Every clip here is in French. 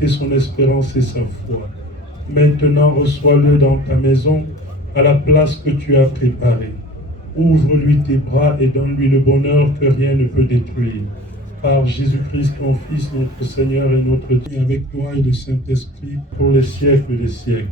suscité son espérance et sa foi. Maintenant, reçois-le dans ta maison, à la place que tu as préparée. Ouvre-lui tes bras et donne-lui le bonheur que rien ne peut détruire. Par Jésus-Christ, ton Fils, notre Seigneur et notre Dieu, avec toi et le Saint-Esprit, pour les siècles des siècles.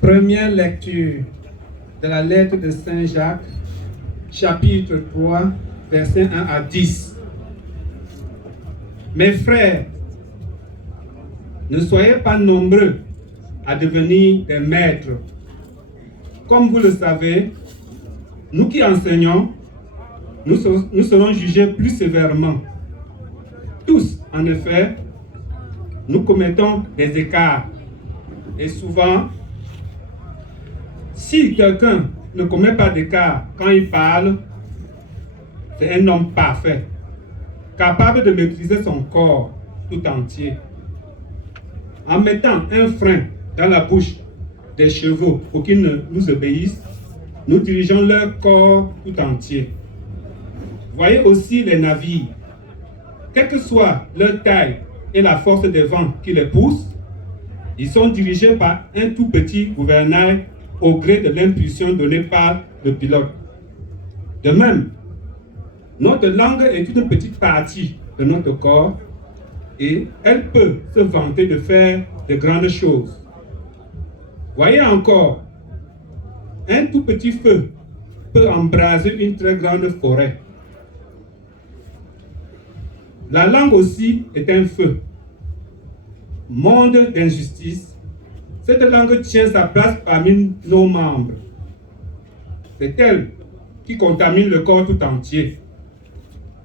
Première lecture de la lettre de Saint Jacques, chapitre 3, versets 1 à 10. Mes frères, ne soyez pas nombreux à devenir des maîtres. Comme vous le savez, nous qui enseignons, nous serons jugés plus sévèrement. Tous, en effet, nous commettons des écarts. Et souvent, si quelqu'un ne commet pas d'écart quand il parle, c'est un homme parfait, capable de maîtriser son corps tout entier. En mettant un frein dans la bouche des chevaux pour qu'ils ne nous obéissent, nous dirigeons leur corps tout entier. Voyez aussi les navires. Quelle que soit leur taille et la force des vents qui les poussent, ils sont dirigés par un tout petit gouvernail au gré de l'impulsion donnée par le pilote. De même, notre langue est une petite partie de notre corps et elle peut se vanter de faire de grandes choses. Voyez encore, un tout petit feu peut embraser une très grande forêt. La langue aussi est un feu. Monde d'injustice, cette langue tient sa place parmi nos membres. C'est elle qui contamine le corps tout entier.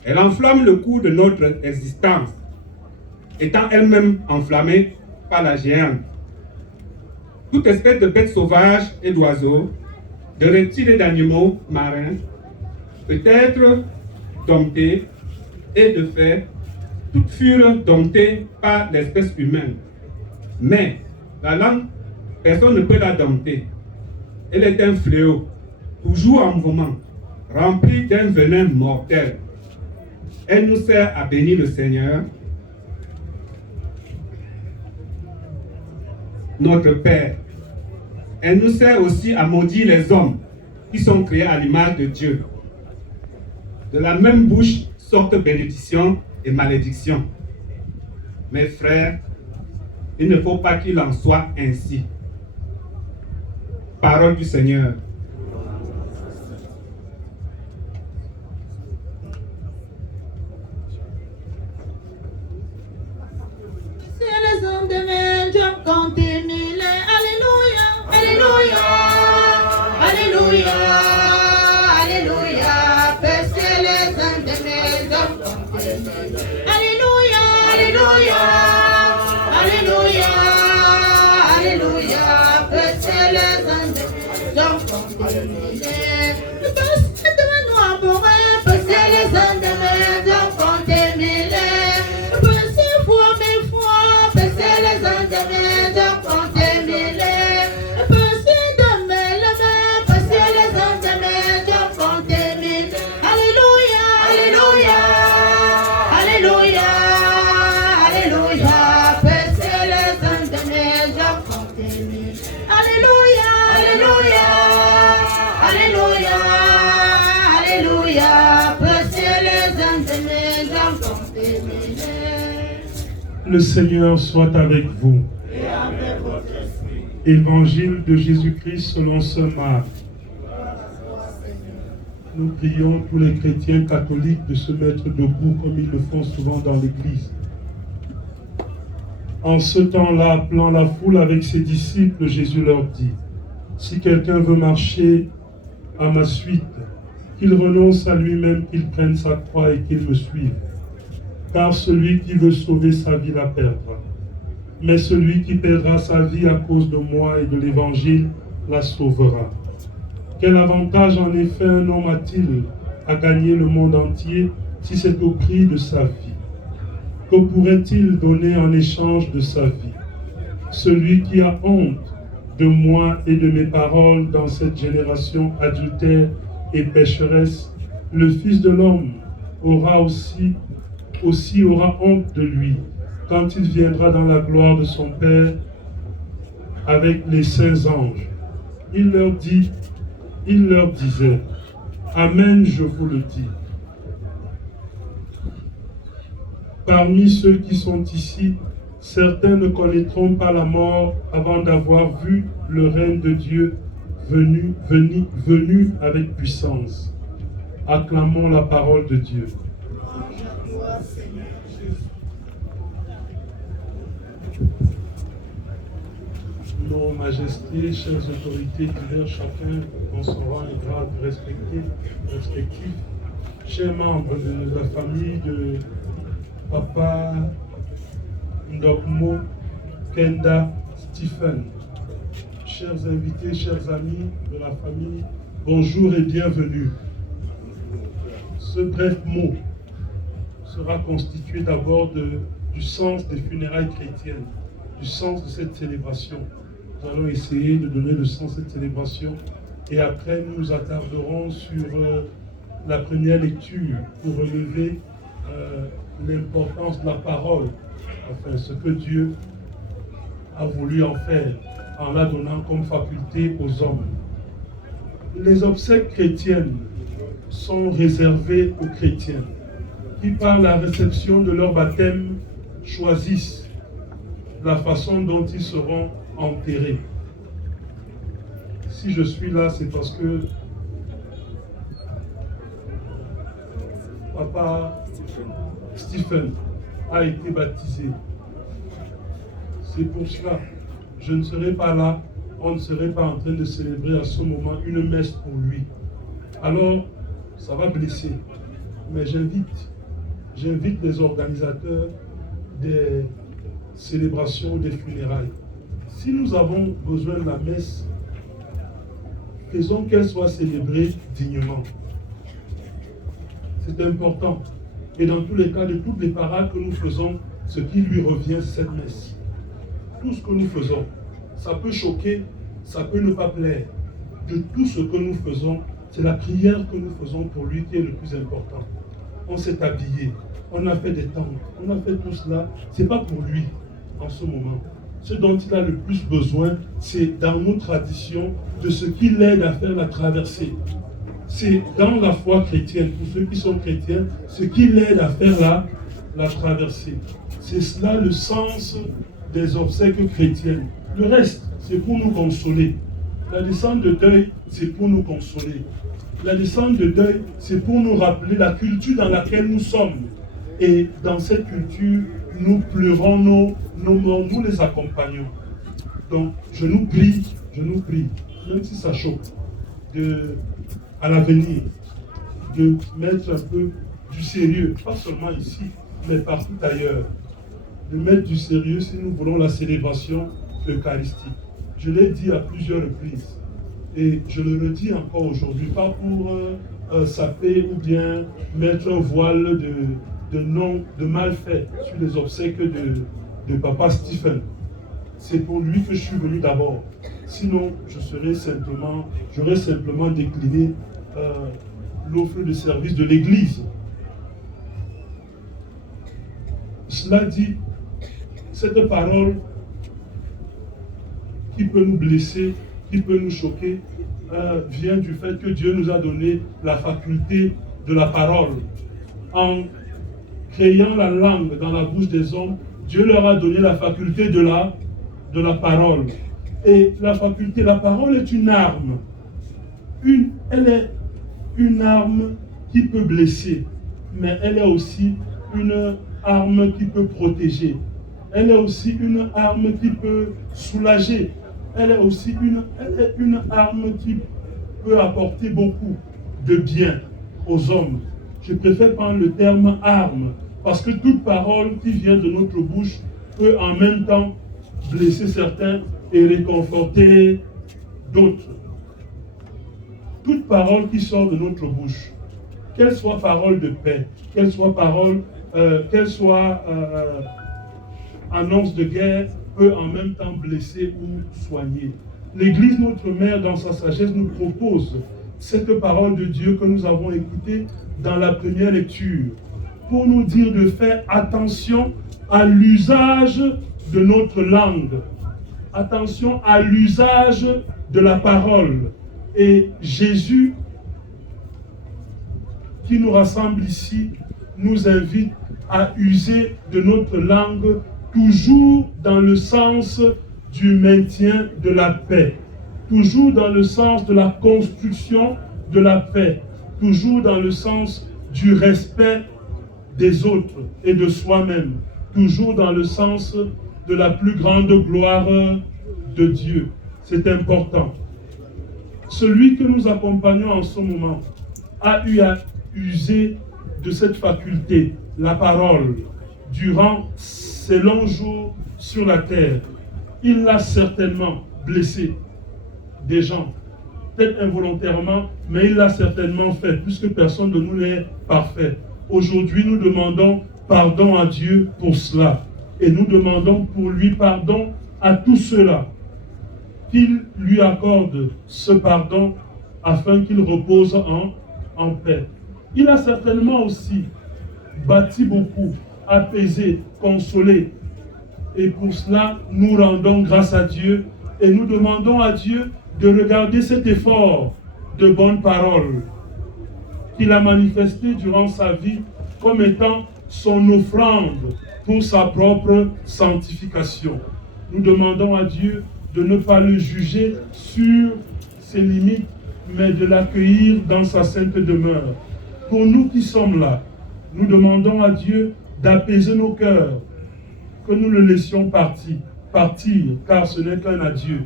Elle enflamme le cours de notre existence, étant elle-même enflammée par la géante. Toute espèce de bêtes sauvages et d'oiseaux, de reptiles et d'animaux marins, peut être domptée et de fait, toutes furent domptées par l'espèce humaine. Mais la langue, personne ne peut la dompter. Elle est un fléau, toujours en mouvement, rempli d'un venin mortel. Elle nous sert à bénir le Seigneur, notre Père. Elle nous sert aussi à maudire les hommes qui sont créés à l'image de Dieu. De la même bouche sortent bénédiction et malédiction. Mes frères, il ne faut pas qu'il en soit ainsi. Parole du Seigneur. C'est les hommes de mes Dieu continue. Alléluia, Alléluia, Alléluia, Alléluia. C'est les hommes de mes hommes. Alléluia, Alléluia, Alléluia, Alléluia. C'est les hommes de mes hommes. Le passé de nous abhorré, c'est les hommes de mes hommes contaminés. Le passé foi, mes foi, c'est les hommes de mes hommes contaminés. Le passé de mes levées, c'est les hommes de mes hommes contaminés. Alléluia, Alléluia, Alléluia, Alléluia. C'est les hommes de mes hommes contaminés. Alléluia, Alléluia, Alléluia, Alléluia. C'est les hommes de mes hommes contaminés. Le Seigneur soit avec vous. Et avec votre esprit. Évangile de Jésus-Christ selon saint Marc. Nous prions tous les chrétiens catholiques de se mettre debout comme ils le font souvent dans l'église. En ce temps-là, appelant la foule avec ses disciples, Jésus leur dit: si quelqu'un veut marcher à ma suite, qu'il renonce à lui-même, qu'il prenne sa croix et qu'il me suive. Car celui qui veut sauver sa vie la perdra. Mais celui qui perdra sa vie à cause de moi et de l'Évangile la sauvera. Quel avantage en effet un homme a-t-il à gagner le monde entier si c'est au prix de sa vie? Que pourrait-il donner en échange de sa vie? Celui qui a honte de moi et de mes paroles dans cette génération adultère et pécheresse, le Fils de l'homme aura aussi aura honte de lui quand il viendra dans la gloire de son Père avec les saints anges. Il leur disait, Amen, je vous le dis. Parmi ceux qui sont ici, certains ne connaîtront pas la mort avant d'avoir vu le règne de Dieu venu avec puissance. Acclamons la parole de Dieu. Nos majestés, chères autorités divers, chacun en son rang et grade respectif, chers membres de la famille de Papa Ndokmo Kenda Stephen, chers invités, chers amis de la famille, bonjour et bienvenue. Ce bref mot sera constitué d'abord du sens des funérailles chrétiennes, du sens de cette célébration. Nous allons essayer de donner le sens de cette célébration et après nous nous attarderons sur la première lecture pour relever l'importance de la parole, enfin ce que Dieu a voulu en faire en la donnant comme faculté aux hommes. Les obsèques chrétiennes sont réservées aux chrétiens qui, par la réception de leur baptême, choisissent la façon dont ils seront enterrés. Si je suis là, c'est parce que Papa Stephen a été baptisé. C'est pour cela, je ne serai pas là, on ne serait pas en train de célébrer à ce moment une messe pour lui. Alors, ça va blesser. Mais j'invite les organisateurs des célébrations des funérailles. Si nous avons besoin de la messe, faisons qu'elle soit célébrée dignement. C'est important. Et dans tous les cas, de toutes les parades que nous faisons, ce qui lui revient, c'est cette messe. Tout ce que nous faisons, ça peut choquer, ça peut ne pas plaire. De tout ce que nous faisons, c'est la prière que nous faisons pour lui qui est le plus important. On s'est habillé, on a fait des tentes, on a fait tout cela. Ce n'est pas pour lui en ce moment. Ce dont il a le plus besoin, c'est dans nos traditions, de ce qui l'aide à faire la traversée. C'est dans la foi chrétienne, pour ceux qui sont chrétiens, ce qui l'aide à faire la traversée. C'est cela le sens des obsèques chrétiennes. Le reste, c'est pour nous consoler. La descente de deuil, c'est pour nous consoler. La descente de deuil, c'est pour nous rappeler la culture dans laquelle nous sommes. Et dans cette culture, nous pleurons nos morts, nous les accompagnons. Donc, je nous prie, même si ça choque, à l'avenir, de mettre un peu du sérieux, pas seulement ici, mais partout ailleurs. De mettre du sérieux si nous voulons la célébration eucharistique. Je l'ai dit à plusieurs reprises et je le redis encore aujourd'hui, pas pour saper ou bien mettre un voile de malfait sur les obsèques de Papa Stephen. C'est pour lui que je suis venu d'abord. Sinon, j'aurais simplement décliné l'offre de service de l'Église. Cela dit, cette parole qui peut nous blesser, qui peut nous choquer, vient du fait que Dieu nous a donné la faculté de la parole. En créant la langue dans la bouche des hommes, Dieu leur a donné la faculté de la parole. Et la parole est une arme. Elle est une arme qui peut blesser, mais elle est aussi une arme qui peut protéger. Elle est aussi une arme qui peut soulager. Elle est aussi une arme qui peut apporter beaucoup de bien aux hommes. Je préfère prendre le terme arme, parce que toute parole qui vient de notre bouche peut en même temps blesser certains et réconforter d'autres. Toute parole qui sort de notre bouche, qu'elle soit parole de paix, qu'elle soit parole qu'elle soit annonce de guerre, peut en même temps blesser ou soigner. L'Église, notre mère, dans sa sagesse, nous propose cette parole de Dieu que nous avons écoutée dans la première lecture, pour nous dire de faire attention à l'usage de notre langue, attention à l'usage de la parole. Et Jésus, qui nous rassemble ici, nous invite à user de notre langue toujours dans le sens du maintien de la paix, toujours dans le sens de la construction de la paix, toujours dans le sens du respect des autres et de soi-même, toujours dans le sens de la plus grande gloire de Dieu. C'est important. Celui que nous accompagnons en ce moment a eu à user de cette faculté, la parole, durant ces longs jours sur la terre. Il l'a certainement blessé des gens, peut-être involontairement, mais il l'a certainement fait, puisque personne de nous n'est parfait. Aujourd'hui, nous demandons pardon à Dieu pour cela. Et nous demandons pour lui pardon à tous ceux-là, qu'il lui accorde ce pardon afin qu'il repose en paix. Il a certainement aussi bâti beaucoup, apaisé, consolé. Et pour cela, nous rendons grâce à Dieu et nous demandons à Dieu de regarder cet effort de bonne parole qu'il a manifesté durant sa vie comme étant son offrande pour sa propre sanctification. Nous demandons à Dieu de ne pas le juger sur ses limites, mais de l'accueillir dans sa sainte demeure. Pour nous qui sommes là, nous demandons à Dieu d'apaiser nos cœurs, que nous le laissions partir, car ce n'est qu'un adieu.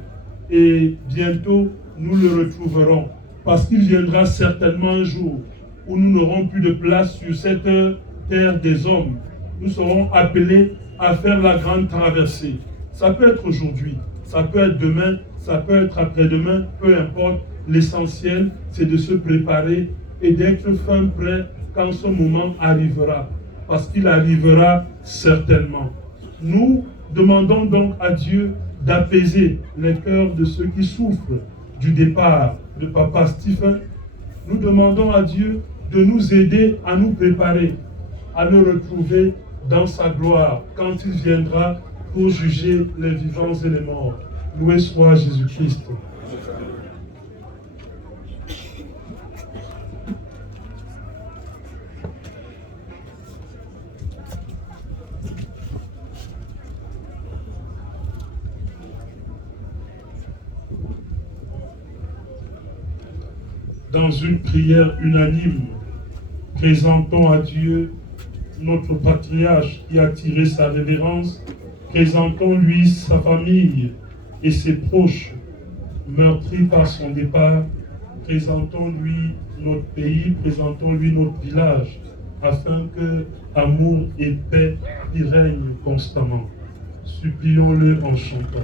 Et bientôt, nous le retrouverons, parce qu'il viendra certainement un jour où nous n'aurons plus de place sur cette terre des hommes. Nous serons appelés à faire la grande traversée. Ça peut être aujourd'hui, ça peut être demain, ça peut être après-demain, peu importe. L'essentiel, c'est de se préparer et d'être fin prêt quand ce moment arrivera, parce qu'il arrivera certainement. Nous demandons donc à Dieu d'apaiser les cœurs de ceux qui souffrent du départ de Papa Stephen. Nous demandons à Dieu de nous aider à nous préparer, à le retrouver dans sa gloire quand il viendra pour juger les vivants et les morts. Loué soit Jésus-Christ. Dans une prière unanime, présentons à Dieu notre patriarche qui a attiré sa révérence, présentons-lui sa famille et ses proches meurtris par son départ, présentons-lui notre pays, présentons-lui notre village, afin que amour et paix y règnent constamment. Supplions-le en chantant.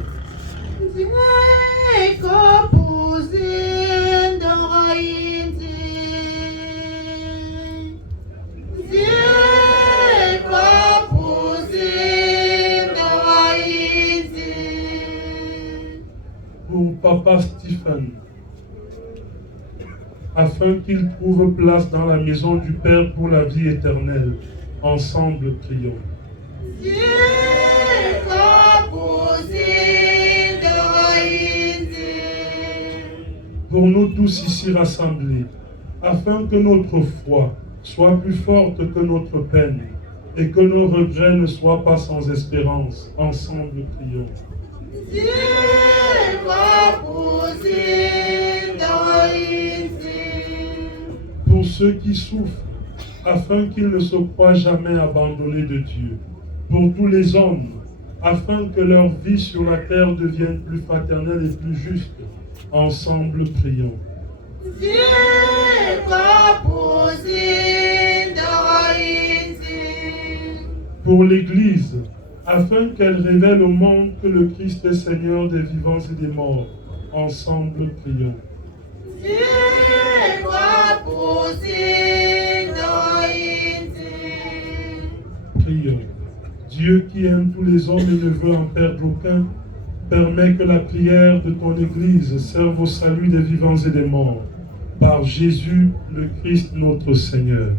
Pour Papa Stephen, afin qu'il trouve place dans la maison du Père pour la vie éternelle, ensemble prions. Pour nous tous ici rassemblés, afin que notre foi soit plus forte que notre peine et que nos regrets ne soient pas sans espérance, ensemble prions. Pour ceux qui souffrent, afin qu'ils ne se croient jamais abandonnés de Dieu. Pour tous les hommes, afin que leur vie sur la terre devienne plus fraternelle et plus juste. Ensemble, prions. Pour l'Église, afin qu'elle révèle au monde que le Christ est Seigneur des vivants et des morts. Ensemble, prions. prions. Dieu qui aime tous les hommes et ne veut en perdre aucun, permet que la prière de ton Église serve au salut des vivants et des morts. Par Jésus, le Christ, notre Seigneur.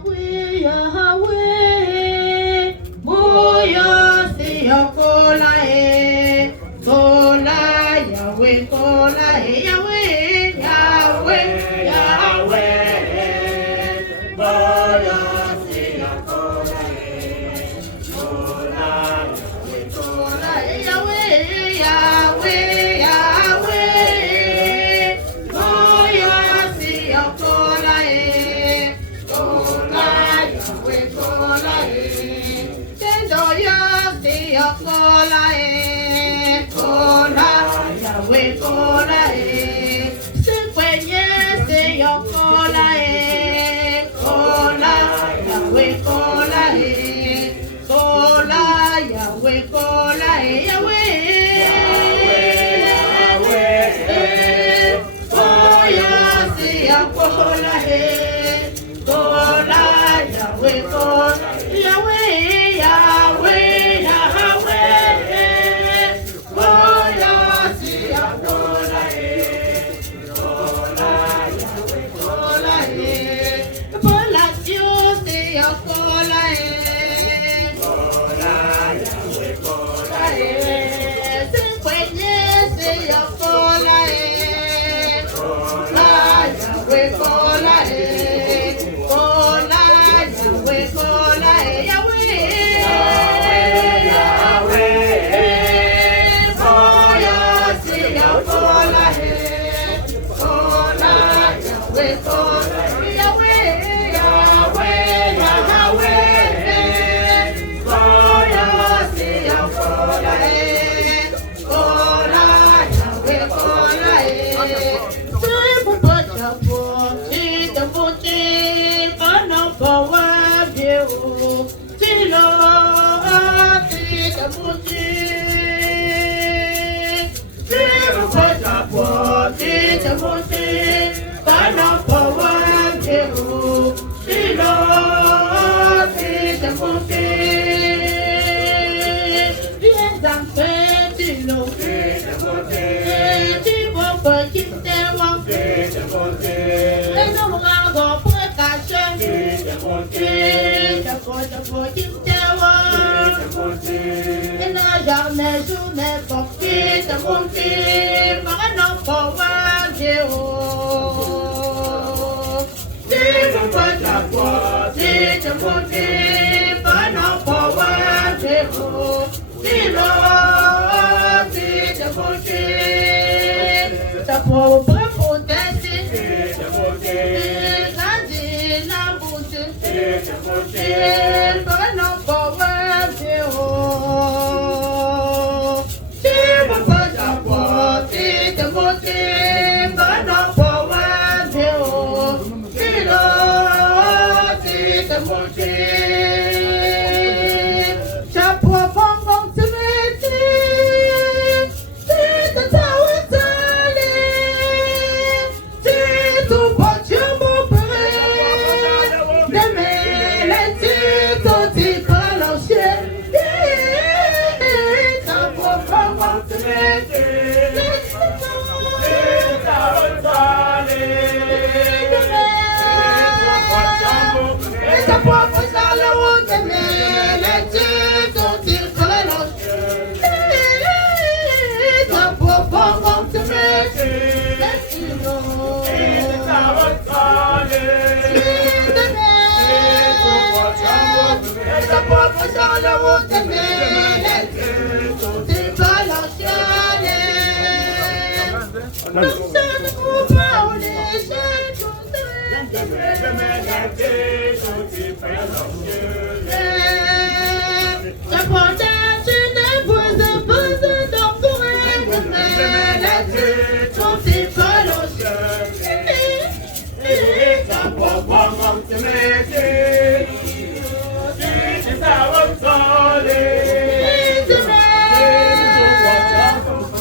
Yahweh, Yahweh, Moya siya kola Yahweh kola Yahweh, Yahweh, Yahweh, Moya siya kola Yahweh kola Yahweh, Yahweh, Yahweh, Moya siya kola Jamais je n'ai pas quitté mon pied, par un enfant si vous faites la foi, si je vous dis, par un enfant si l'eau, si je vous dis, ça pour protéger, la dit la bouche, par un enfant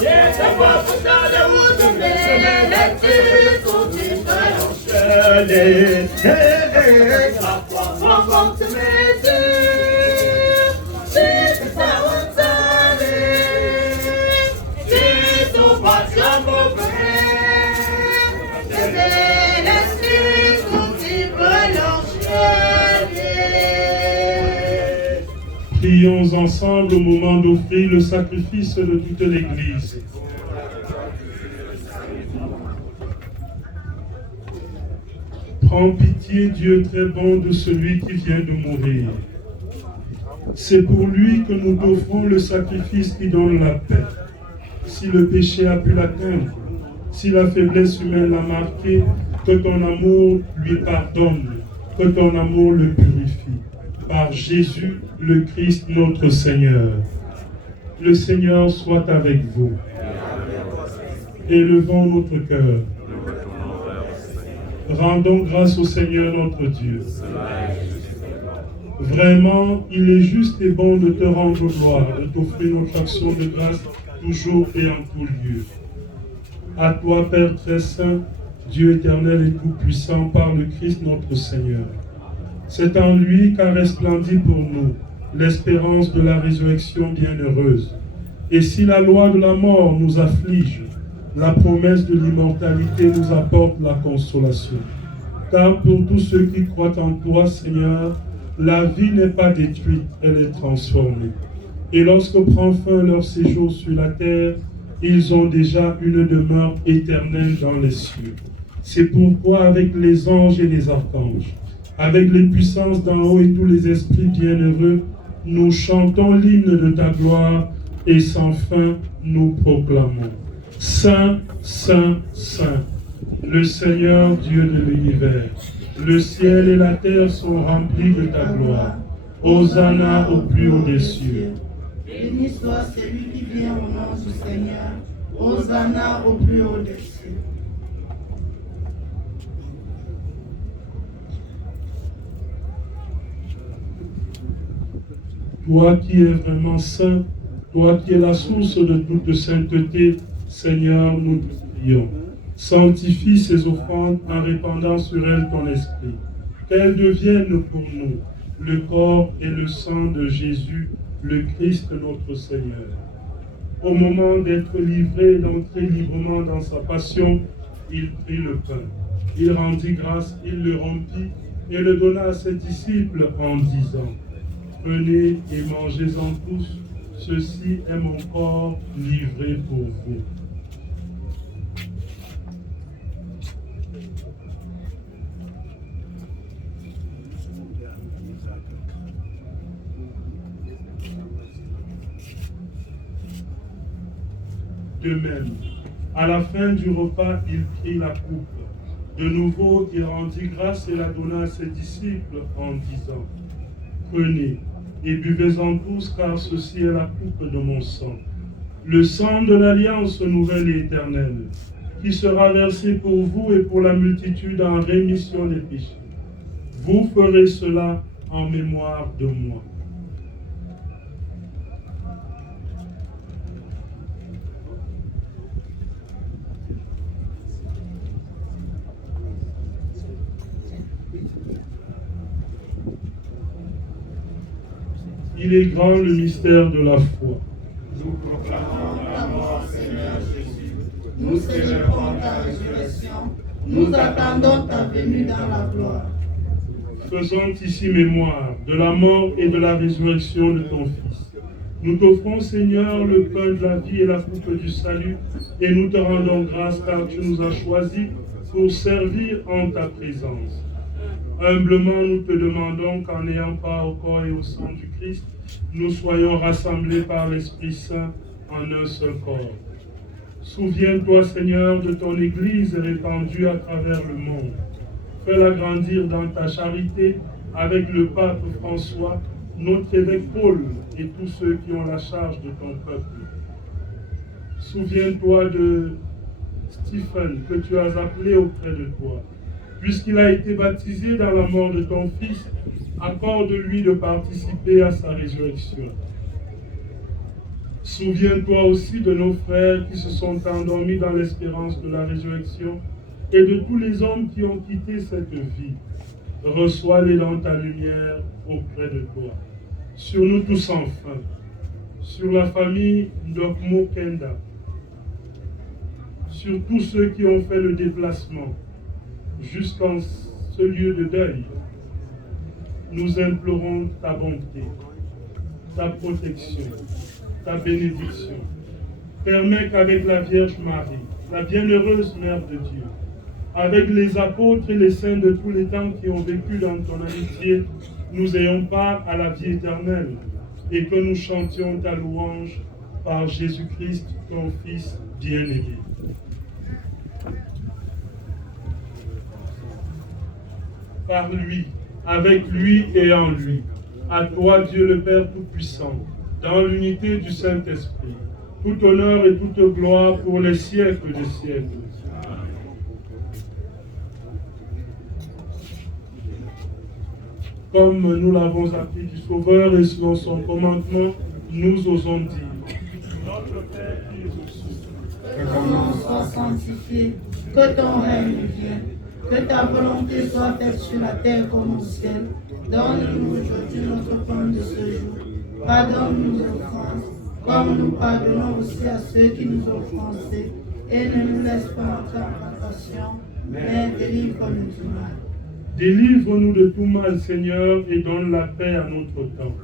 Yes, Rencontre mes yeux, c'est ta honte, c'est ton passion pour frère, c'est l'esprit confibre l'enchère. Prions ensemble au moment d'offrir le sacrifice de toute l'Église. Prends pitié, Dieu très bon, de celui qui vient de mourir. C'est pour lui que nous offrons le sacrifice qui donne la paix. Si le péché a pu l'atteindre, si la faiblesse humaine l'a marqué, que ton amour lui pardonne, que ton amour le purifie. Par Jésus, le Christ, notre Seigneur. Le Seigneur soit avec vous. Élevons notre cœur. Rendons grâce au Seigneur notre Dieu. Vraiment, il est juste et bon de te rendre gloire, de t'offrir notre action de grâce toujours et en tout lieu. À toi, Père très saint, Dieu éternel et tout-puissant, par le Christ notre Seigneur. C'est en lui qu'a resplendit pour nous l'espérance de la résurrection bienheureuse. Et si la loi de la mort nous afflige, la promesse de l'immortalité nous apporte la consolation. Car pour tous ceux qui croient en toi, Seigneur, la vie n'est pas détruite, elle est transformée. Et lorsque prend fin leur séjour sur la terre, ils ont déjà une demeure éternelle dans les cieux. C'est pourquoi avec les anges et les archanges, avec les puissances d'en haut et tous les esprits bienheureux, nous chantons l'hymne de ta gloire et sans fin nous proclamons. Saint, Saint, Saint, le Seigneur Dieu de l'univers, le ciel et la terre sont remplis de ta gloire. Hosanna au plus haut des cieux. Béni soit celui qui vient au nom du Seigneur. Hosanna au plus haut des cieux. Toi qui es vraiment saint, toi qui es la source de toute sainteté, Seigneur, nous te prions. Sanctifie ces offrandes en répandant sur elles ton esprit. Qu'elles deviennent pour nous le corps et le sang de Jésus, le Christ notre Seigneur. Au moment d'être livré, d'entrer librement dans sa passion, il prit le pain. Il rendit grâce, il le rompit et le donna à ses disciples en disant: Prenez et mangez-en tous, ceci est mon corps livré pour vous. De même, à la fin du repas, il prit la coupe. De nouveau, il rendit grâce et la donna à ses disciples en disant: Prenez et buvez-en tous, car ceci est la coupe de mon sang, le sang de l'alliance nouvelle et éternelle, qui sera versé pour vous et pour la multitude en rémission des péchés. Vous ferez cela en mémoire de moi. Il est grand le mystère de la foi. Nous proclamons ta mort, Seigneur Jésus. Nous célébrons ta résurrection. Nous attendons ta venue dans la gloire. Faisons ici mémoire de la mort et de la résurrection de ton Fils. Nous t'offrons, Seigneur, le pain de la vie et la coupe du salut, et nous te rendons grâce car tu nous as choisis pour servir en ta présence. Humblement, nous te demandons qu'en ayant part au corps et au sang du Christ, nous soyons rassemblés par l'Esprit Saint en un seul corps. Souviens-toi, Seigneur, de ton Église répandue à travers le monde. Fais-la grandir dans ta charité avec le pape François, notre évêque Paul et tous ceux qui ont la charge de ton peuple. Souviens-toi de Stephen que tu as appelé auprès de toi. Puisqu'il a été baptisé dans la mort de ton Fils, accorde-lui de participer à sa résurrection. Souviens-toi aussi de nos frères qui se sont endormis dans l'espérance de la résurrection et de tous les hommes qui ont quitté cette vie. Reçois-les dans ta lumière auprès de toi. Sur nous tous enfin, sur la famille d'Okmo Kenda, sur tous ceux qui ont fait le déplacement jusqu'en ce lieu de deuil, nous implorons ta bonté, ta protection, ta bénédiction. Permets qu'avec la Vierge Marie, la bienheureuse Mère de Dieu, avec les apôtres et les saints de tous les temps qui ont vécu dans ton amitié, nous ayons part à la vie éternelle et que nous chantions ta louange par Jésus-Christ, ton Fils bien-aimé. Par lui, avec lui et en lui, à toi Dieu le Père Tout-Puissant, dans l'unité du Saint-Esprit, tout honneur et toute gloire pour les siècles des siècles. Comme nous l'avons appris du Sauveur et selon son commandement, nous osons dire: Notre Père qui es aux cieux, que ton nom soit sanctifié, que ton règne vienne, que ta volonté soit faite sur la terre comme au ciel. Donne-nous aujourd'hui notre pain de ce jour. Pardonne-nous nos offenses, comme nous pardonnons aussi à ceux qui nous ont offensés. Et ne nous laisse pas entrer en tentation, mais délivre-nous du mal. Délivre-nous de tout mal, Seigneur, et donne la paix à notre temps.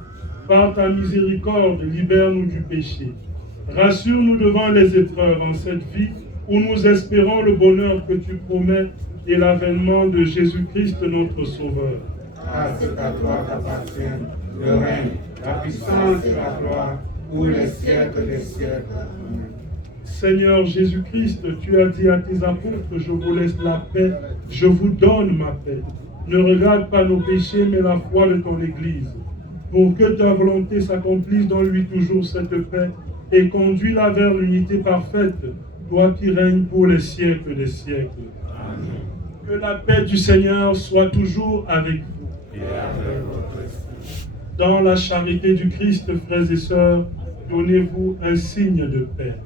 Par ta miséricorde, libère-nous du péché. Rassure-nous devant les épreuves en cette vie où nous espérons le bonheur que tu promets et l'avènement de Jésus-Christ, notre Sauveur. Car c'est à toi qu'appartiennent le règne, la puissance et la gloire pour les siècles des siècles. Amen. Seigneur Jésus-Christ, tu as dit à tes apôtres: je vous laisse la paix, je vous donne ma paix. Ne regarde pas nos péchés, mais la foi de ton Église. Pour que ta volonté s'accomplisse dans lui toujours cette paix, et conduis-la vers l'unité parfaite, toi qui règnes pour les siècles des siècles. Amen. Que la paix du Seigneur soit toujours avec vous. Et avec votre esprit. Dans la charité du Christ, frères et sœurs, donnez-vous un signe de paix.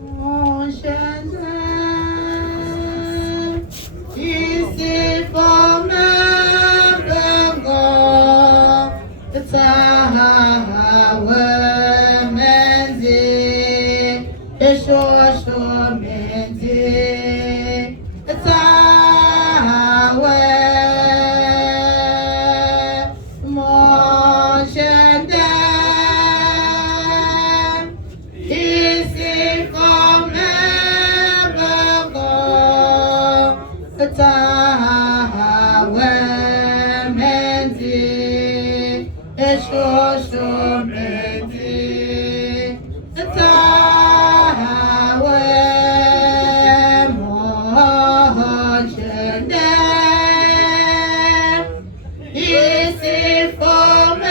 Mon Jésus, ici comme un grand, Tahawe Menzi, Eshosho Menzi, Tahawe, mon Jésus, ici comme un grand, Tahawe Menzi, Eshosho Menzi, Tahawe, mon Jésus, ici comme un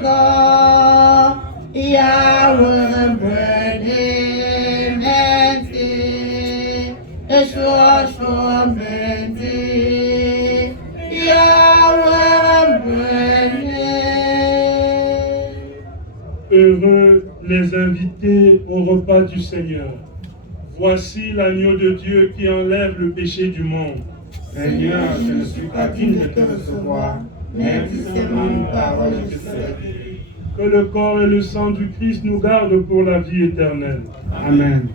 grand, Yahweh Menzi, Eshosho Menzi, Heureux les invités au repas du Seigneur. Voici l'agneau de Dieu qui enlève le péché du monde. Seigneur, je ne suis pas digne de te recevoir, mais dis seulement une parole et je serai guéri. Que le corps et le sang du Christ nous gardent pour la vie éternelle. Amen.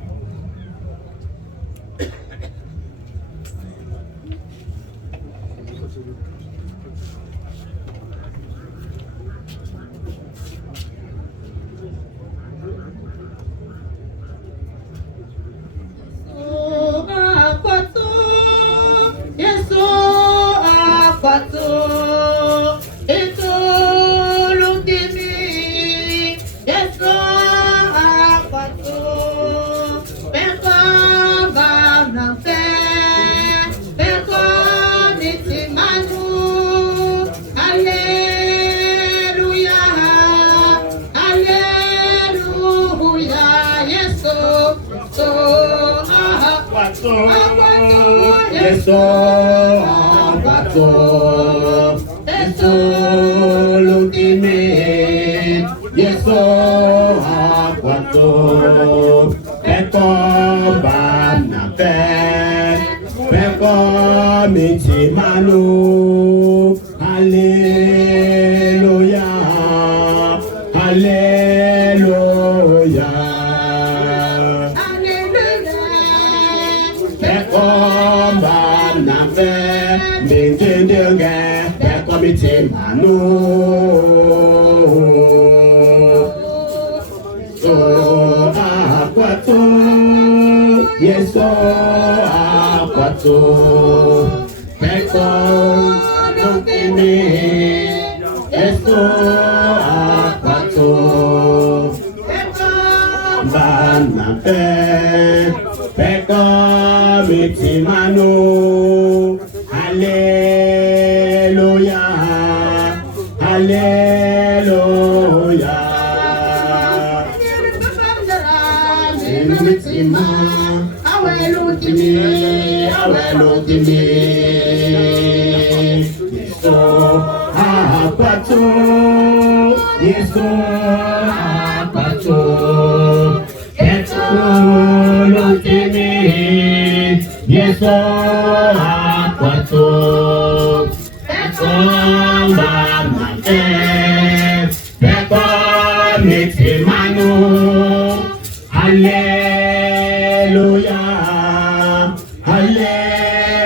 comme Timano. Alléluia, Alléluia. Fais comme Barnabé, fais comme Timano. So aquato, yes, so aquato. Peko, don't give me, yes, so aquato. Barnabé, peko, mitimano. Alléluia, Alléluia. Mitima, awelutimi, awelutimi. Yeso apato, Yeso apato. Yeso lutimi, Yeso apato. Yeso mamate, Yeso mitimano. Alléluia, Alléluia.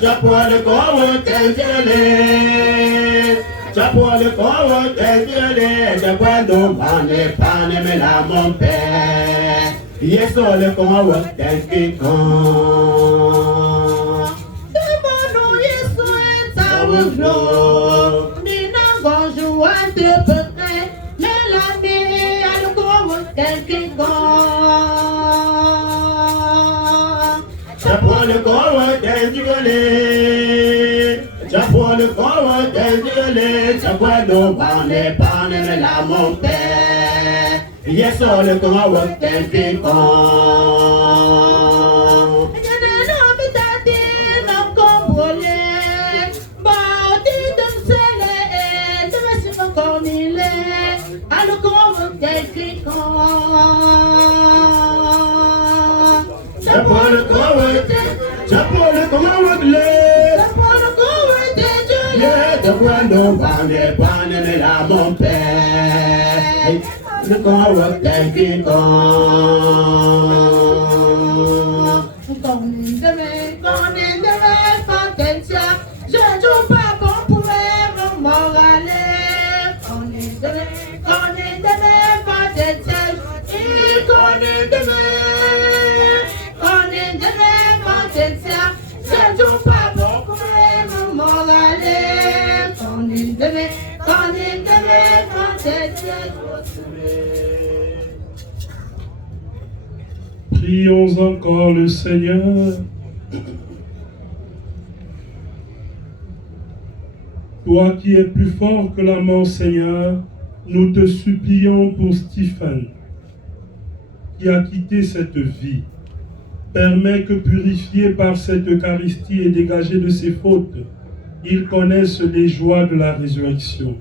Chapole kowo tenjele, chapole kowo tenjele, chakwando mane pane me la mompe, yeso le kowo tenjikon. Demano yeso etawulo, nina gonju ante pekne, melane alukowo tenjikon. Chapole kowo tenjele, chapole kowo tenjele, chakwando mane pane me la mompe, yeso le kowo tenjikon. Chapole kowo le, yeah, chakwando mane pane me la mompe, le kowo tenjikon. Je joue pas bon pour me moraler. On est demain, potentia. Il connaît demain, potentia. Je joue pas bon pour me moraler. On est demain, potentia. Prions encore le Seigneur. Toi qui es plus fort que la mort, Seigneur, nous te supplions pour Stephen, qui a quitté cette vie. Permets que, purifié par cette Eucharistie et dégagé de ses fautes, il connaisse les joies de la résurrection.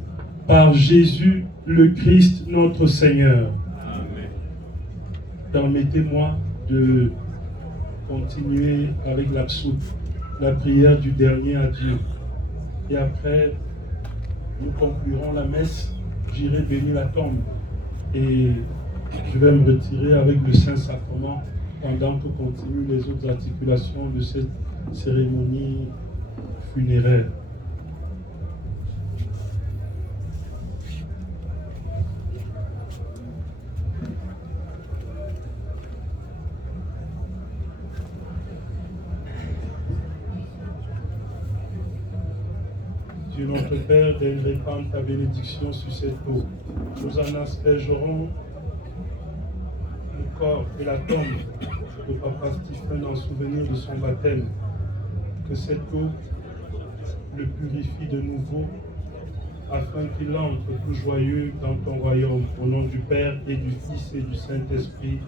Par Jésus, le Christ, notre Seigneur. Amen. Permettez-moi de continuer avec la prière du dernier adieu. Et après, nous conclurons la messe, j'irai bénir la tombe. Et je vais me retirer avec le Saint-Sacrement pendant que continuent les autres articulations de cette cérémonie funéraire. Dieu notre Père, d'elle répande ta bénédiction sur cette eau. Nous en aspergerons le corps et la tombe de Papa Stephen en souvenir de son baptême. Que cette eau le purifie de nouveau afin qu'il entre tout joyeux dans ton royaume. Au nom du Père et du Fils et du Saint-Esprit.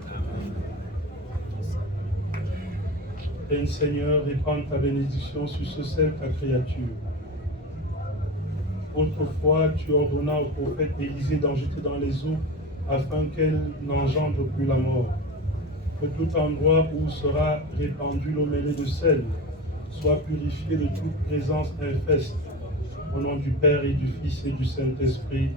Règne Seigneur, répand ta bénédiction sur ce seul ta créature. Autrefois, tu ordonnas au prophète Élisée d'en jeter dans les eaux afin qu'elle n'engendre plus la mort. Que tout endroit où sera répandue l'eau mêlée de sel soit purifié de toute présence infeste. Au nom du Père et du Fils et du Saint-Esprit.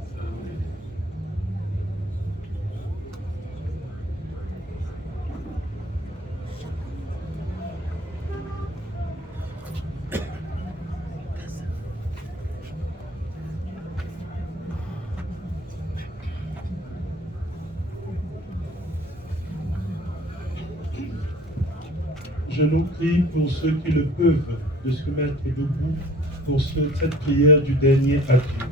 Je nous prie pour ceux qui le peuvent de se mettre debout pour cette prière du dernier adieu.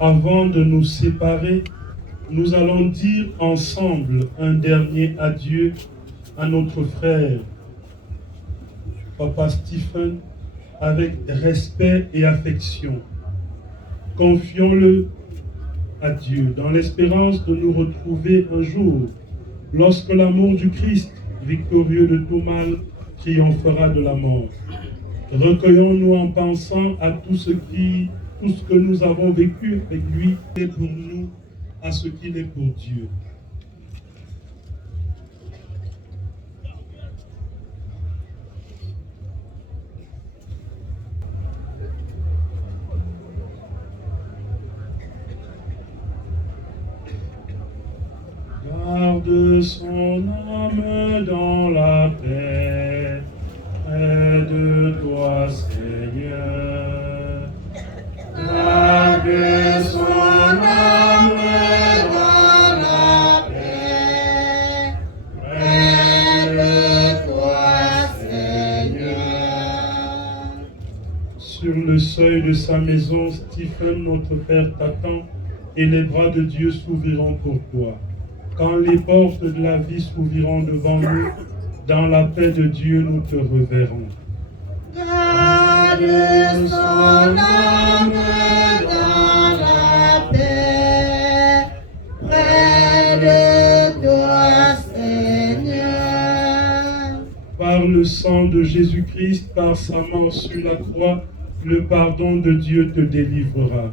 Avant de nous séparer, nous allons dire ensemble un dernier adieu à notre frère, Papa Stephen, avec respect et affection. Confions-le à Dieu, dans l'espérance de nous retrouver un jour, lorsque l'amour du Christ, victorieux de tout mal, triomphera de la mort. Recueillons-nous en pensant à tout ce que nous avons vécu avec lui et pour nous, à ce qu'il est pour Dieu. Garde son âme dans la paix, près de toi, Seigneur. Garde son âme dans la paix, près de toi, Seigneur. Sur le seuil de sa maison, Stephen, notre Père, t'attend, et les bras de Dieu s'ouvriront pour toi. Quand les portes de la vie s'ouvriront devant nous, dans la paix de Dieu, nous te reverrons. Garde son âme dans la paix, près de toi, Seigneur. Par le sang de Jésus-Christ, par sa mort sur la croix, le pardon de Dieu te délivrera.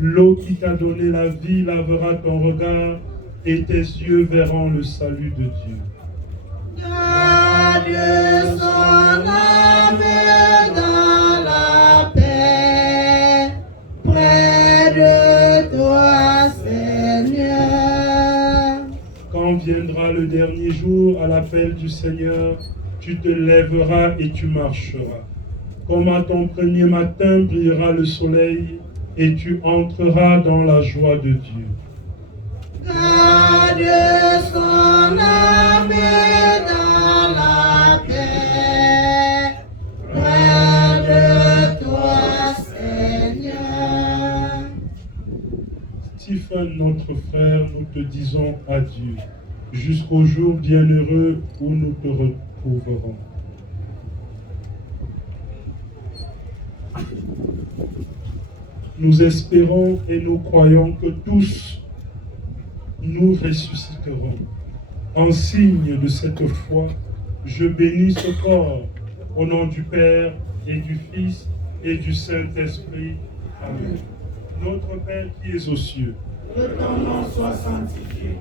L'eau qui t'a donné la vie lavera ton regard, et tes yeux verront le salut de Dieu. Garde son âme dans la paix, près de toi, Seigneur. Quand viendra le dernier jour, à l'appel du Seigneur, tu te lèveras et tu marcheras. Comme à ton premier matin brillera le soleil, et tu entreras dans la joie de Dieu. Garde son âme dans la paix, près de toi, Seigneur. Stephen, notre frère, nous te disons adieu, jusqu'au jour bienheureux où nous te retrouverons. Nous espérons et nous croyons que tous nous ressusciterons. En signe de cette foi, je bénis ce corps au nom du Père et du Fils et du Saint-Esprit. Amen. Notre Père qui es aux cieux, que ton nom soit sanctifié,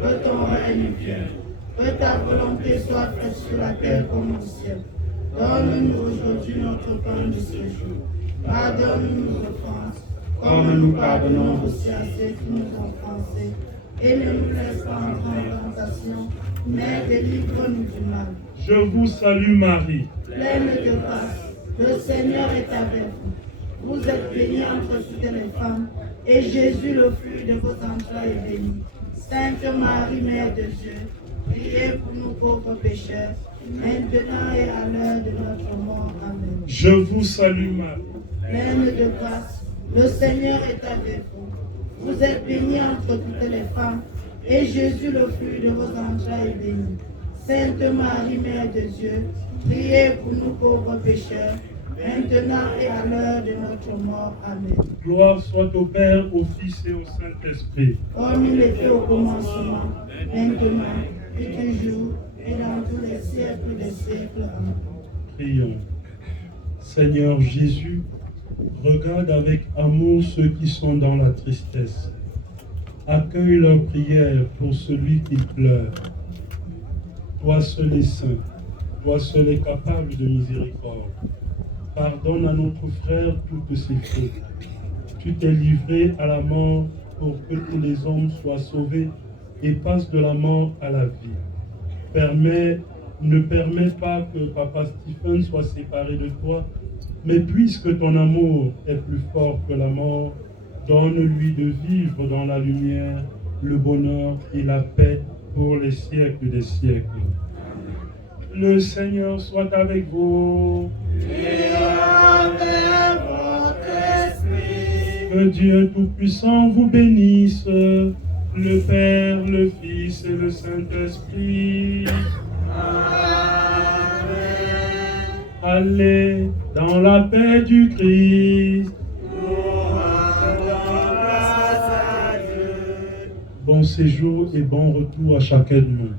que ton règne vienne, que ta volonté soit faite sur la terre comme au ciel. Donne-nous aujourd'hui notre pain de ce jour. Pardonne-nous nos offenses, comme nous pardonnons aussi à ceux qui nous ont offensés. Et ne nous laisse pas entrer en tentation, mais délivre-nous du mal. Je vous salue Marie, pleine de grâce, le Seigneur est avec vous. Vous êtes bénie entre toutes les femmes, et Jésus, le fruit de vos entrailles, est béni. Sainte Marie, Mère de Dieu, priez pour nous pauvres pécheurs, maintenant et à l'heure de notre mort. Amen. Je vous salue Marie, pleine de grâce, le Seigneur est avec vous. Vous êtes bénie entre toutes les femmes, et Jésus, le fruit de vos entrailles, est béni. Sainte Marie, Mère de Dieu, priez pour nous pauvres pécheurs, maintenant et à l'heure de notre mort. Amen. Gloire soit au Père, au Fils et au Saint-Esprit. Comme il était au commencement, maintenant et toujours, et dans tous les siècles des siècles. Amen. Prions. Seigneur Jésus, regarde avec amour ceux qui sont dans la tristesse. Accueille leurs prières pour celui qui pleure. Toi seul est saint, toi seul est capable de miséricorde. Pardonne à notre frère toutes ses fautes. Tu t'es livré à la mort pour que tous les hommes soient sauvés et passent de la mort à la vie. Ne permets pas que Papa Stephen soit séparé de toi, mais puisque ton amour est plus fort que la mort, donne-lui de vivre dans la lumière, le bonheur et la paix pour les siècles des siècles. Le Seigneur soit avec vous. Et avec votre esprit. Que Dieu Tout-Puissant vous bénisse, le Père, le Fils et le Saint-Esprit. Amen. Allez dans la paix du Christ. Nous rendons grâce à Dieu. Bon séjour et bon retour à chacun de nous.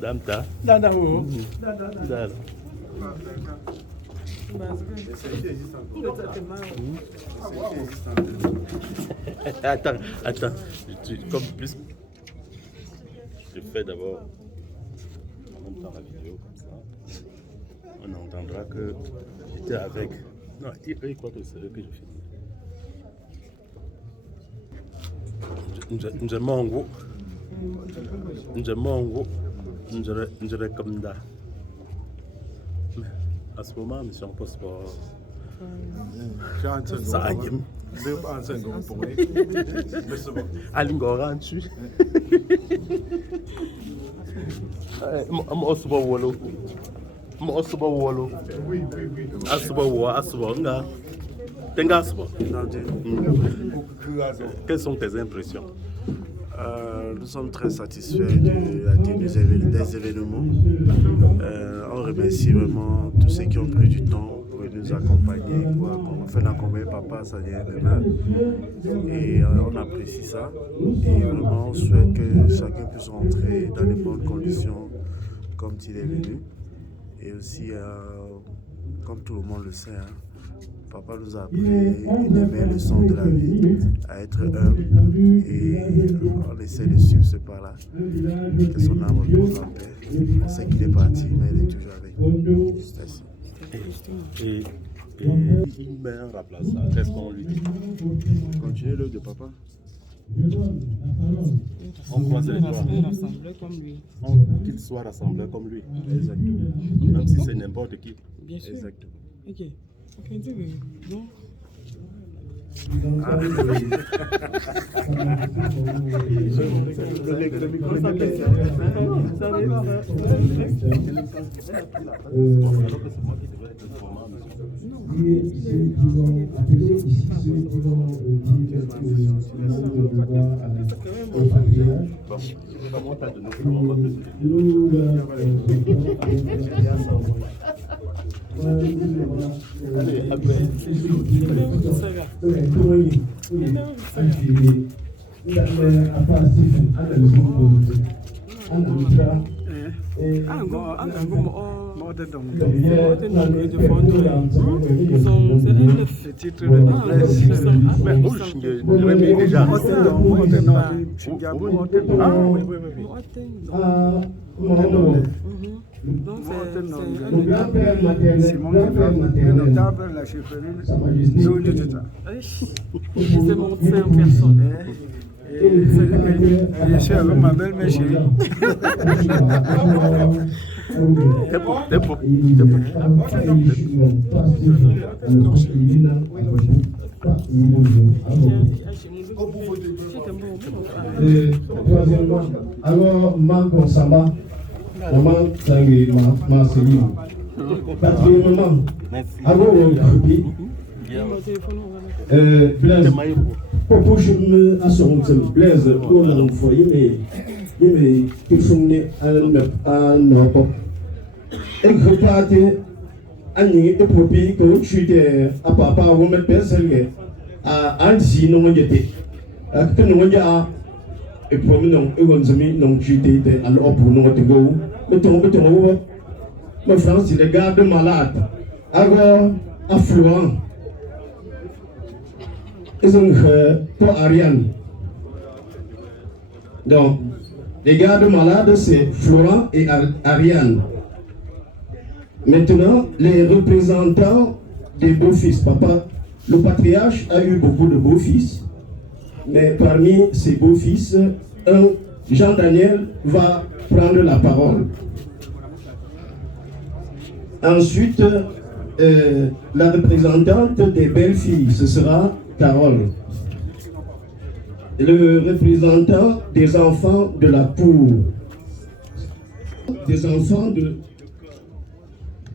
Damta. Attends. Comme plus. Je fais d'abord en même temps la vidéo comme ça. On entendra que j'étais avec. Non, il croit que c'est eux que je filme. Nje mongo nje comme ça. À ce moment, je suis en poste pour ça. Alingorantu. Asuba wolo. Asuba nga. Quelles sont tes impressions? Nous sommes très satisfaits de la tenue des événements. On remercie vraiment tous ceux qui ont pris du temps pour nous accompagner, pour faire accompagner papa, ça vient demain. Et on apprécie ça. Et vraiment, on souhaite que chacun puisse rentrer dans les bonnes conditions comme il est venu. Et aussi, comme tout le monde le sait, papa nous a appris une belle leçon de la vie, à être humble, et on essaie de suivre ce pas-là. Que son âme repose en paix. On sait qu'il est parti, mais il est toujours avec nous. Et Et il met un remplaçant. Qu'est-ce qu'on lui dit? Continuez l'œuvre de papa. On croise les doigts. Qu'il soit rassemblé comme lui. Exactement. Même si c'est n'importe qui. Bien sûr. Exactement. Ok. Ok, donc. Le titre de Blaise. Mais où je remets déjà. Le grand-père maternel, le notable, la chefferie, C'est mon sein en personne. je suis avec ma belle-mère chérie. troisièmement, alors, Marc Samba, maman Tanguy, ma cellule. Quatrièmement, alors, Rupi, Blaise, pourquoi je me assume que Blaise, pour mon foyer, mais ils sont nés à Nord. Et que reparte, Annie et Popi, que tu étais à papa, vous mettez personne à Annecy, non, il était. Que nous avons et promenons et on se met non chuté à l'eau pour nous de go. Mettons, ma France, il est garde malade. Alors, affluent. Ils ont pour Ariane. Donc, les gardes malades, c'est Florent et Ariane. Maintenant, les représentants des beaux-fils. Papa, le patriarche a eu beaucoup de beaux-fils. Mais parmi ses beaux-fils, Jean-Daniel va prendre la parole. Ensuite, la représentante des belles-filles, ce sera Carole. Le représentant des enfants de la cour. Des enfants de...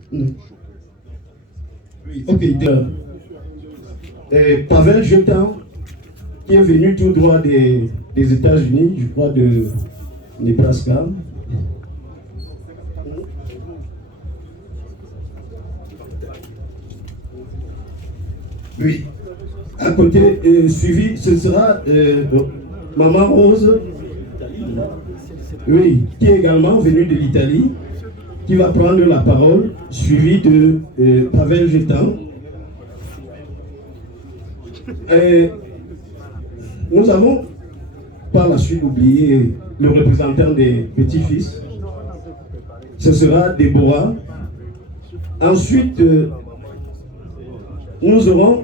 Non. Oui, ok. Pavel Jetan, qui est venu tout droit des États-Unis, je crois de Nebraska. Oui. À côté, suivi, ce sera Maman Rose, oui, qui est également venue de l'Italie, qui va prendre la parole, suivi de Pavel Jetan. Nous avons par la suite oublié le représentant des petits-fils. Ce sera Déborah. Ensuite, nous aurons,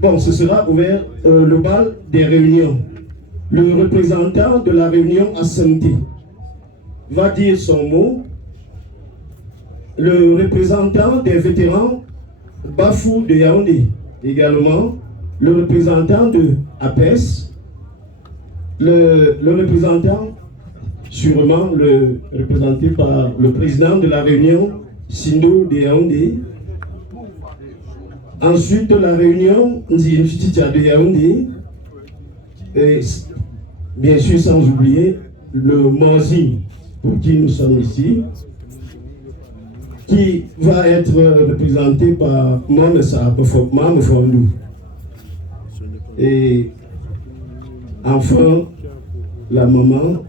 bon, ce sera ouvert le bal des réunions. Le représentant de la réunion à Santé va dire son mot. Le représentant des vétérans Bafou de Yaoundé également. Le représentant de APES, le représentant, sûrement représenté par le président de la réunion, Sindo de Yaoundé. Ensuite, la réunion Nzioustitia de Yaoundé. Et bien sûr, sans oublier le Mozi, pour qui nous sommes ici, qui va être représenté par Mme Fondou. Et enfin, la maman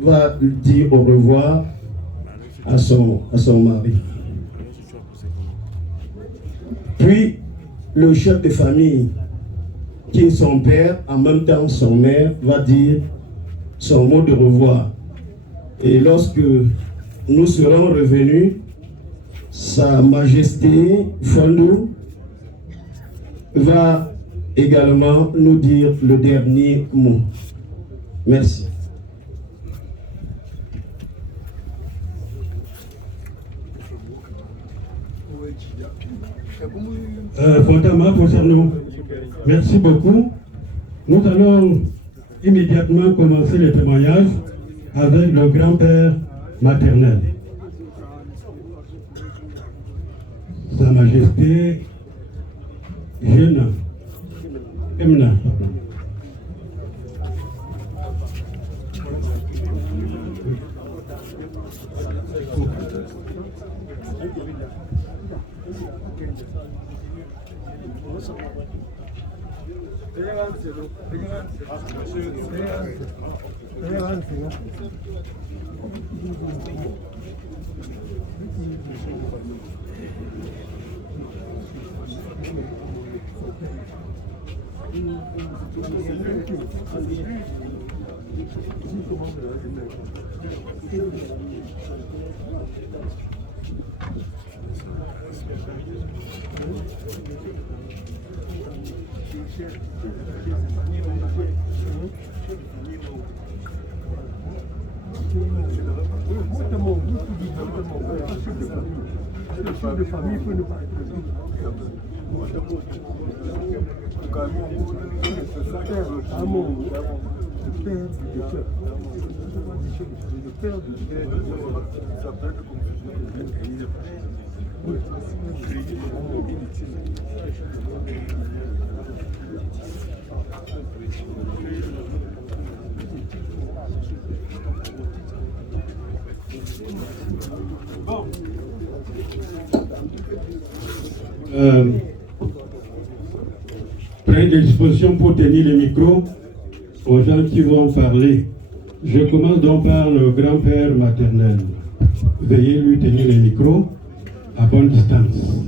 va dire au revoir à son mari. Puis, le chef de famille, qui est son père, en même temps son mère, va dire son mot de revoir. Et lorsque nous serons revenus, Sa Majesté Fondou va également nous dire le dernier mot. Merci. Fontama, concernant, merci beaucoup. Nous allons immédiatement commencer le témoignage avec le grand-père maternel. Sa Majesté Emna, pardon. Prenez des dispositions pour tenir le micro aux gens qui vont parler. Je commence donc par le grand-père maternel. Veuillez lui tenir le micro à bonne distance.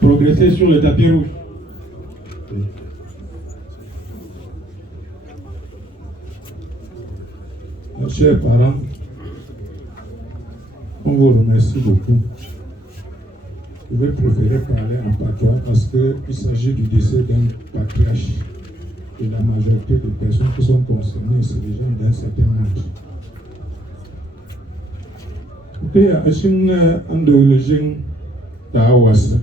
Progressez sur le tapis rouge. Chers parents, on vous remercie beaucoup. Je vais préférer parler en patois parce qu'il s'agit du décès d'un patriarche et la majorité des personnes qui sont concernées, c'est des gens d'un certain âge. Écoutez, à une andologie d'Awas,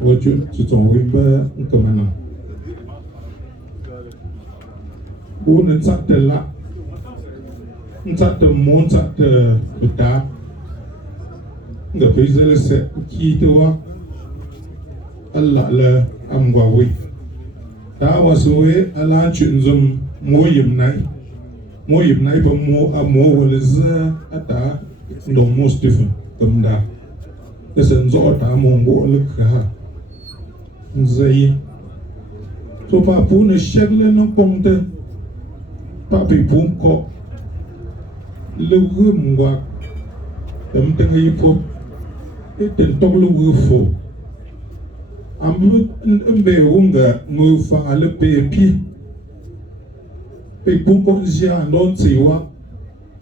voiture, c'est son wimba, un commandant. Où ne s'atte là, ne s'atte mon s'atte beta. Nga pezele se kitewa Allah la amwawi ta waswe ala chunzum moyim nai ba mo amo walza ata no mostif kamda esen zo ta mo ngo lkha nzai to pa puna shegle no ponte pa pi pun ko lugu mwa tam tengi po eten toglu wufo ambu mbe wunga ngufa ale pepi pe punko zia non siwa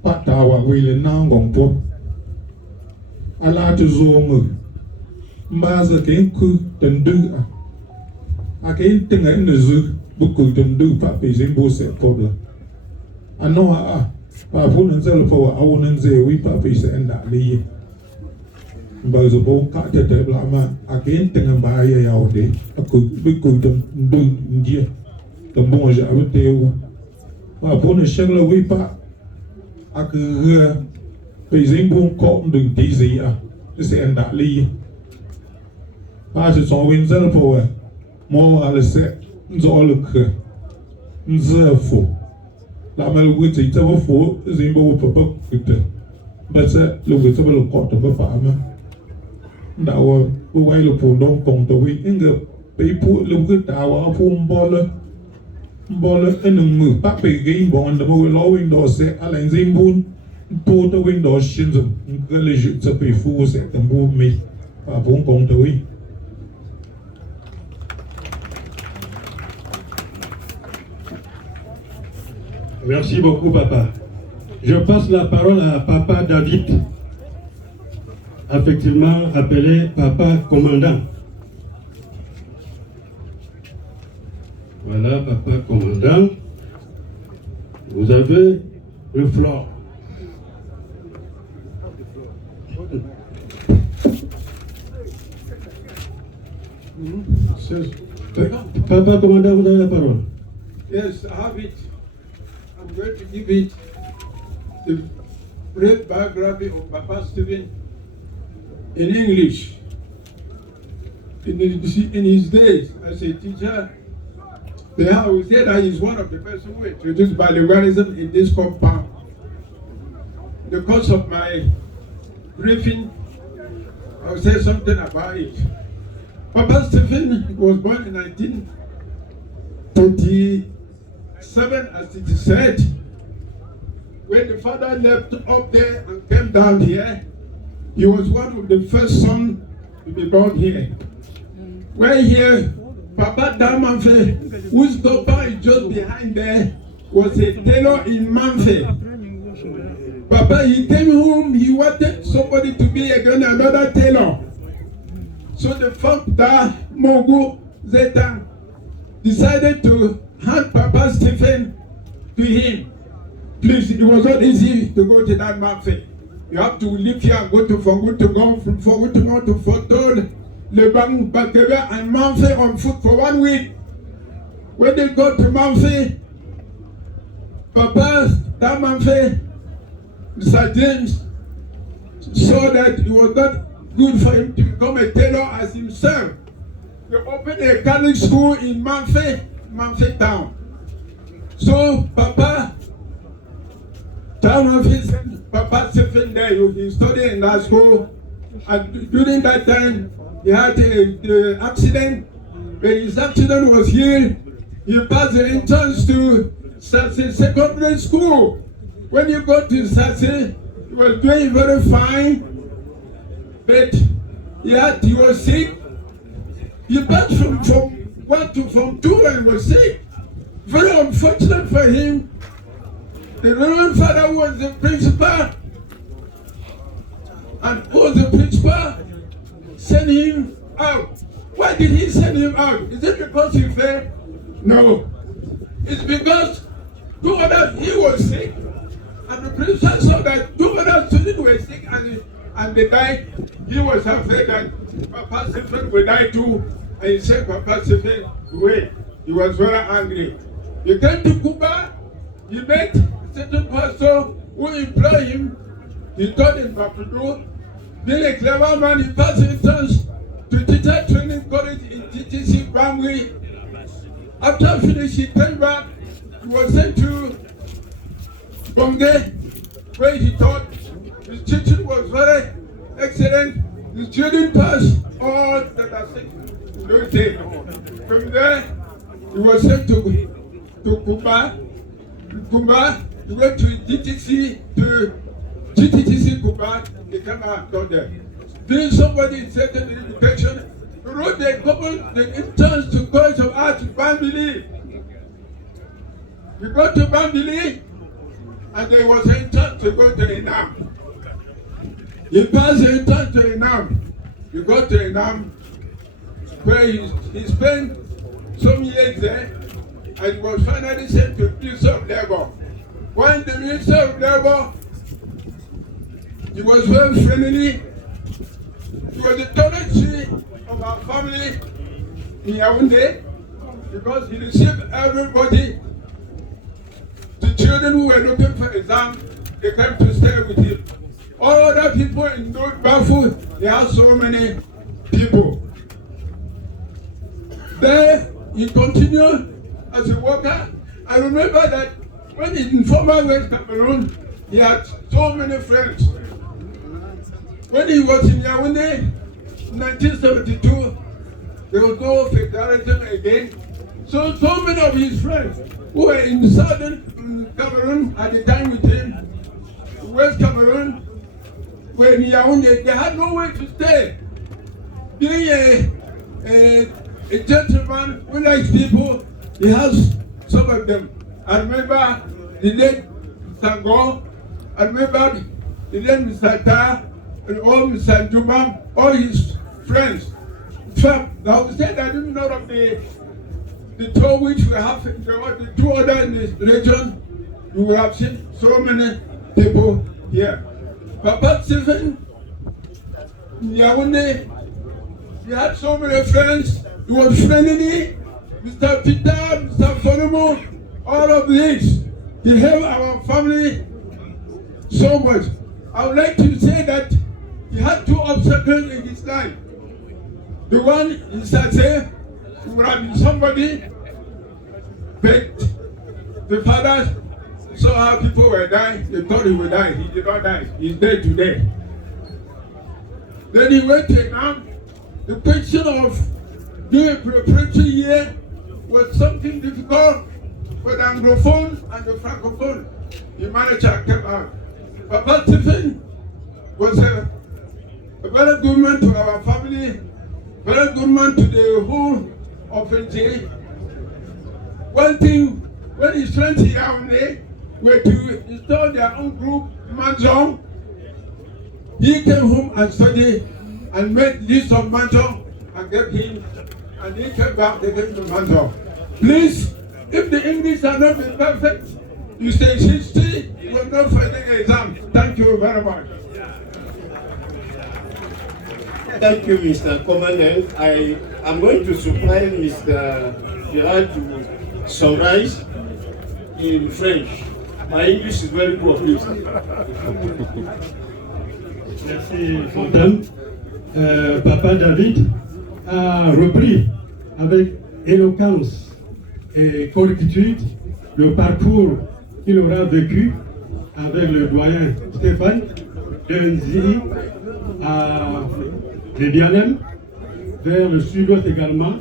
patawa wile nangong po ala tu zongu mbaza ke ku tendu a ke tenga nezu buku tendu pa pe zimbo se pobla ano a pa funan zel po a wonan ze wi pa pe se enda liye Mbazo bo ka te te blama again tenga ba ya ode aku biku dum ndia dum bon ja avete u pa bon shagla wi pa ak pe zimbon ko ndung dizi a se enda li pa se so win zel po mo ala se nzo luk nzefo la mal wi te ta fo zimbo po po kute ba se lu wi te lo ko to ba pa ma Dawa uai lu pundong kong tawi inga peipu lu ke dawa pum bola enung mu pa pe game bon da mo lo window se ala zimbun to the window shinzum ke le ju se pe fu se tambu mi pa pum kong tawi. Merci beaucoup, papa. Je passe la parole à papa David. affectivement appelé Papa Commandant. Voilà, Papa Commandant. Vous avez le floor. Papa Commandant, vous avez la parole. Yes, I have it. I'm going to give it the brief biography of Papa Stephen in English. In his days as a teacher, I would say that he's one of the persons who introduced bilingualism in this compound. In the course of my briefing, I'll say something about it. Papa Stephen was born in 1927, as it is said. When the father left up there and came down here, he was one of the first sons to be born here. Where here, Papa Damanfe, whose compound is just behind there, was a tailor in Manfe. Papa, he came home, he wanted somebody to be again another tailor. So the father, Mogu Zetan, decided to hand Papa Stephen to him. Please, it was not easy to go to that Manfe. You have to leave here and go to Fongu to go from Fongu to go to Fotol, Lebang, Bakebe, and Manfe on foot for 1 week. When they got to Manfe, Papa, that Manfe, Mr. James, saw that it was not good for him to become a tailor as himself. They opened a Catholic school in Manfe town. So Papa, town of his Papa Stephen there, he studied in that school, and during that time he had an accident. When his accident was healed, he passed the entrance to Sase Secondary School. When you got to Sase, he was doing very fine, but he was sick. He passed from 1 to from 2 and was sick. Very unfortunate for him. The Reverend Father was the principal, and who was the principal sent him out. Why did he send him out? Is it because he failed? No. It's because he was sick, and the principal saw that 2 other students were sick and they died. He was afraid that Papa Stephen would die too, and he said, Papa Stephen, wait. He was very angry. He came to Cuba, he met a certain pastor who employed him. He told him what to do. Being a clever man, he passed the entrance to teacher training college in TTC Bangui. After finishing, he came back. He was sent to Bonge, where he taught. His teaching was very excellent. The student passed all that are sick. From there, he was sent to Cuba. He went to GTTC Cuba. He came out and taught there. Being somebody in certain education, he wrote the entrance to College of Arts in Bambili. He got to Bambili, and there was an entrance to go to Enam. He passed the entrance to Enam. He got to Enam, where he spent some years there, and was finally sent to the Ministry of Labor. When the Minister of Labor, he was very friendly. He was the tolerance of our family in Yaoundé, because he received everybody. The children who were looking for exam, they came to stay with him. All other people in North Bafu, they have so many people. There, he continued as a worker. I remember that when in former West Cameroon, he had so many friends. When he was in Yaoundé, in 1972, there was no federalism again. So many of his friends who were in southern Cameroon at the time with him, West Cameroon, were in Yaoundé, they had nowhere to stay. Being a gentleman who likes people, he has some of them. I remember the late Sango, I remember the late Mr. Ta, and all Mr. Jumam, all his friends. In fact, I would say I didn't know of the tour which we have, the two other in this region. You will have seen so many people here. Papa Stephen, Yaoundé, he had so many friends. He was friendly. Mr. Peter, Mr. Solomon, all of these. He helped our family so much. I would like to say that he had two obstacles in his life. The one is that he would have been somebody, but the father saw how people were dying. They thought he would die. He did not die. He's dead today. Then he went to now. The question of doing a preparatory year was something difficult for the Anglophone and the Francophone. He managed to come out. Papa Stephen was a very good man to our family, very good man to the whole of NJ. One thing, when his friends here were to install their own group, Manjong, he came home and studied and made list of Manjong and gave him, and he came back, they came to Manjong. Please, if the English are not perfect, you say history, you will not find the exam. Thank you very much. Thank you, Mr. Commandant. I am going to surprise Mr. Gerard to summarize in French. My English is very poor, please. Merci, Fontaine. Papa David a repris avec éloquence et correctitude le parcours qu'il aura vécu avec le doyen Stéphane de Nzi à Bialem, vers le sud-ouest également,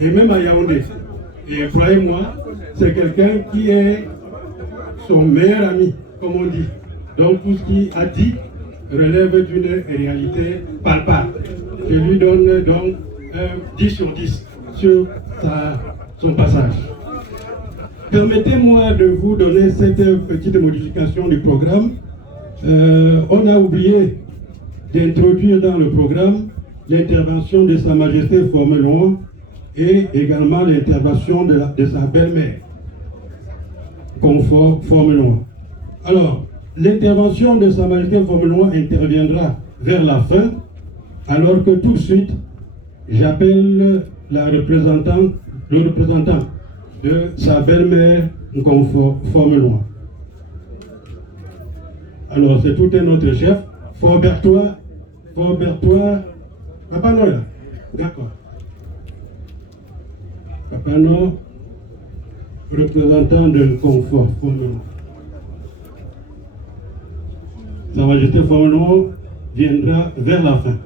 et même à Yaoundé. Et croyez-moi, c'est quelqu'un qui est son meilleur ami, comme on dit. Donc tout ce qu'il a dit relève d'une réalité palpable. Je lui donne donc 10 sur 10 sur son passage. Permettez-moi de vous donner cette petite modification du programme. On a oublié d'introduire dans le programme l'intervention de Sa Majesté Formule 1 et également l'intervention de sa belle-mère, Confort Formule 1. Alors, l'intervention de Sa Majesté Formule 1 interviendra vers la fin, alors que tout de suite, j'appelle le représentant de sa belle-mère, Confort Formule 1. Alors, c'est tout un autre chef, Forbertois, Papa Noël, d'accord. Papa Noël, représentant de Confort Formule 1. Sa Majesté Formule 1 viendra vers la fin.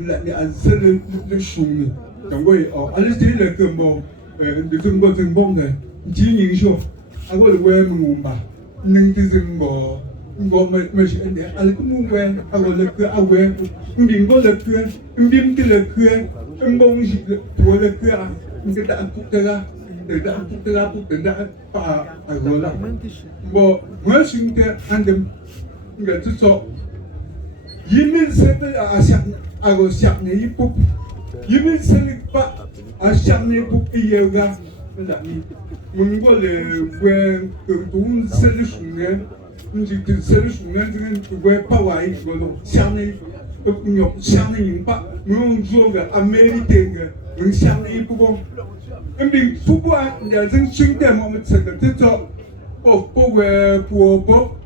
ni azele le shumi ngwe o alisi le kembo de zumbo zumbonge jini sho ago le we mumba ningi zumbo ngo me ende alkumwe ago le ke awe mbingo le ke mbimti le ke mbong ji to le ke ngi da kutera da kutera kutera pa ago la bo mo sinte andem ngi tso yimil sete asak ago siap ni ipup yimil selik pa asak ni ipup iyaga ndani mungo le bwe tun sele sunge nji tin sele sunge ngin bwe pa wai golo siani nyo siani impa mun joga ameritenga mun siani ipup mbing fubwa ya zin singde mo mtsaka tso po we po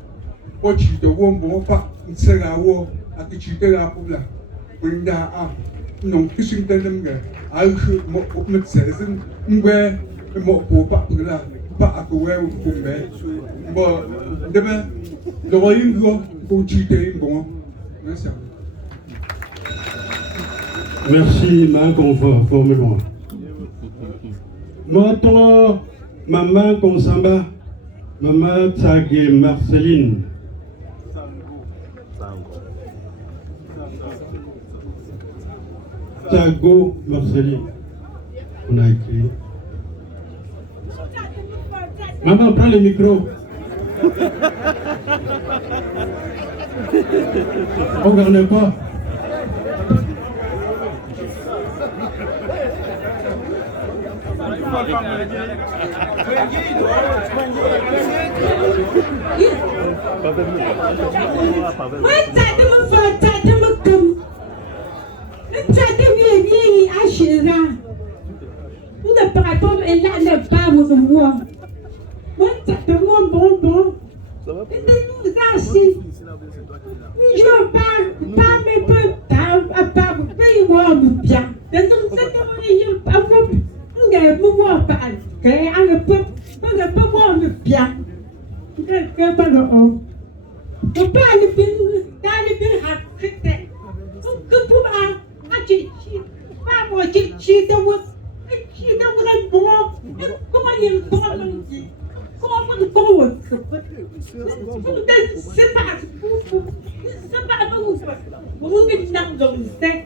chi de wombo pa ntsega wo ati chitera pula winda a non kissing dem ge al mo met sezen ngwe mo po pa pula pa akwe ko me bo deme do yingo ko chite bon merci. Merci, ma confort, formule-moi. Notre maman Konsamba, maman Tsagé Marceline. Tago Marceline. On a écrit. Maman, prends le micro. On ne regarde pas. Ne parle pas, elle n'a pas mon moi. Moi, ça te montre bon. Nous assis. Je parle, pas mes peu, pas moi bien. Moi parle, un peu moi bien. Que pas le haut. On parle bien, dans le bien à critiquer. Que pour un chichi, pas moi chichi de vous. Chichi de vous bon. Comment il dit? Comment c'est pas vous. Vous êtes dans le sec.